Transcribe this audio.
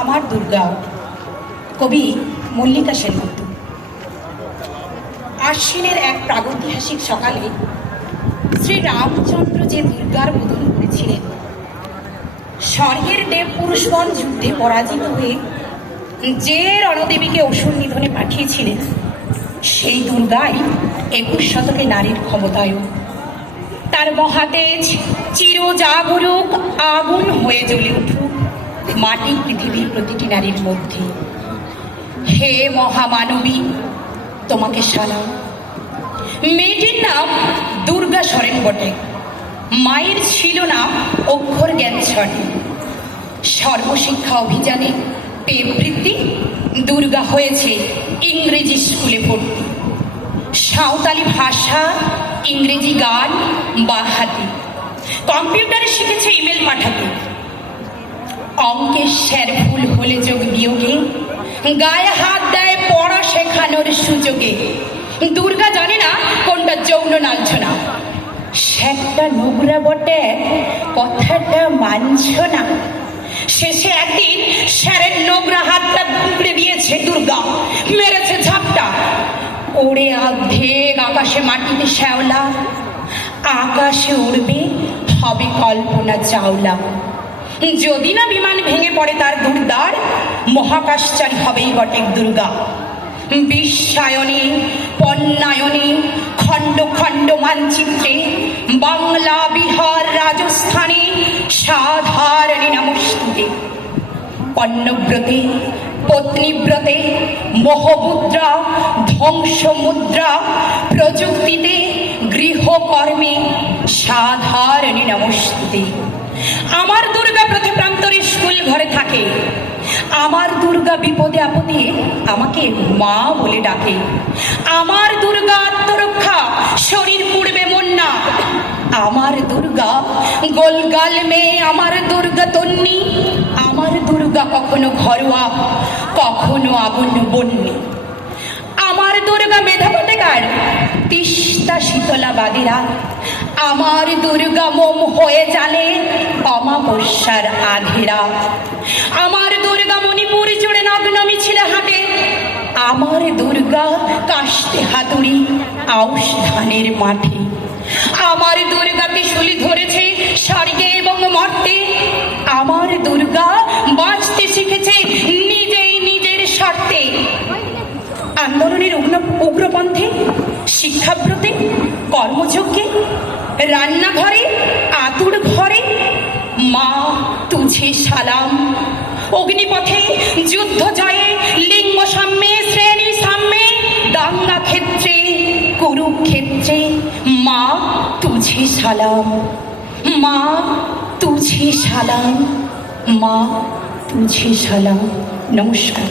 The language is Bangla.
আমার দুর্গা, কবি মল্লিকা সেনগুপ্ত। আশ্বিনের এক প্রাগৈতিহাসিক সকালে শ্রী রামচন্দ্র যে দুর্গার বোধন করেছিলেন, স্বর্গের দেব পুরুষগণ যুদ্ধে পরাজিত হয়ে যে রণদেবীকে অসুর নিধনে পাঠিয়েছিলেন, সেই দুর্গাই 21 শতকে নারীর ক্ষমতায়ও। তার মহাতেজ চিরজাগরুক আগুন হয়ে জ্বলে উঠুক মাটি পৃথিবীর প্রতিটি নারীর মধ্যে। হে মহামানবী, তোমাকে সালাম। মেয়েটির নাম দুর্গা সরেন বটে, মায়ের ছিল না অক্ষর জ্ঞান ছটে। সর্বশিক্ষা অভিযানে পেবৃত্তি দুর্গা হয়েছে ইংরেজি স্কুলে ভর্তি। সাঁওতালি ভাষা, ইংরেজি গান বাহাতে, কম্পিউটারে শিখেছে ইমেল পাঠাতে। অঙ্কের স্যার ভুল হলে যোগ বিয়োগে গায়ে হাত দেয় পড়া শেখানোর সুযোগে। দুর্গা জানে না কোনটা যৌন লাঞ্ছনা। স্যারটা নোংরা বটে, কথাটা মানছ না। শেষে একদিন স্যারের নোংরা হাতটা ঘুরে দিয়েছে দুর্গা, মেরেছে ঝাপটা। ওড়ে অর্ধেক আকাশে মাটিতে শ্যাওলা, আকাশে উড়বে হবে কল্পনা চাওলা। যদি না বিমান ভেঙে পড়ে তার দুর্দার, মহাকাশচারী হবেই বটে দুর্গা। বিশ্বায়নে পণ্যায়নে খণ্ড খণ্ড মানচিত্রে বাংলা বিহার রাজস্থানে সাধারণী নমস্তুতে। পণ্যব্রতে পত্নীব্রতে মোহমুদ্রা ধ্বংস মুদ্রা প্রযুক্তিতে গৃহকর্মে সাধারণী নমস্তুতে। আমার দুর্গা প্রতি প্রান্তরে স্কুল ঘরে থাকে। আমার দুর্গা বিপদে আপদে আমাকে মা বলে ডাকে। আমার দুর্গা আত্মরক্ষা, শরীর পুড়বে মন না। আমার দুর্গা গোলগাল মেয়ে, আমার দুর্গা তন্নি। আমার দুর্গা কখনো ঘরোয়া, কখনো আগুন বন্যি। আমার দুর্গা মেধা পাটেকার, তিস্তা শীতলা বাদিরা। আমার দুর্গা মোম হয়ে জ্বালে অমাবস্যার আধেরা। আমার দুর্গা মণিপুর জুড়ে নগ্ন মিছিলে হাঁটে। আমার দুর্গা কাস্তে হাতুড়ি আউশ ধানের মাঠে। আমার দুর্গা ত্রিশূল ধরেছে স্বর্গে এবং মর্তে। আমার দুর্গা বাঁচতে শিখেছে নিজেই নিজের স্বার্থে। আন্দোলনের উগ্রপন্থে, শিক্ষাব্রতে, কর্মযজ্ঞে, রান্নাঘরে, আতুর ঘরে মা তুঝে সালাম। অগ্নিপথে, যুদ্ধ জয়ে, লিঙ্গ সাম্যে, শ্রেণী সাম্যে, দাঙ্গা ক্ষেত্রে, কুরুক্ষেত্রে মা তুঝে সালাম। মা তুঝে সালাম, মা তুঝে সালাম। নমস্কার।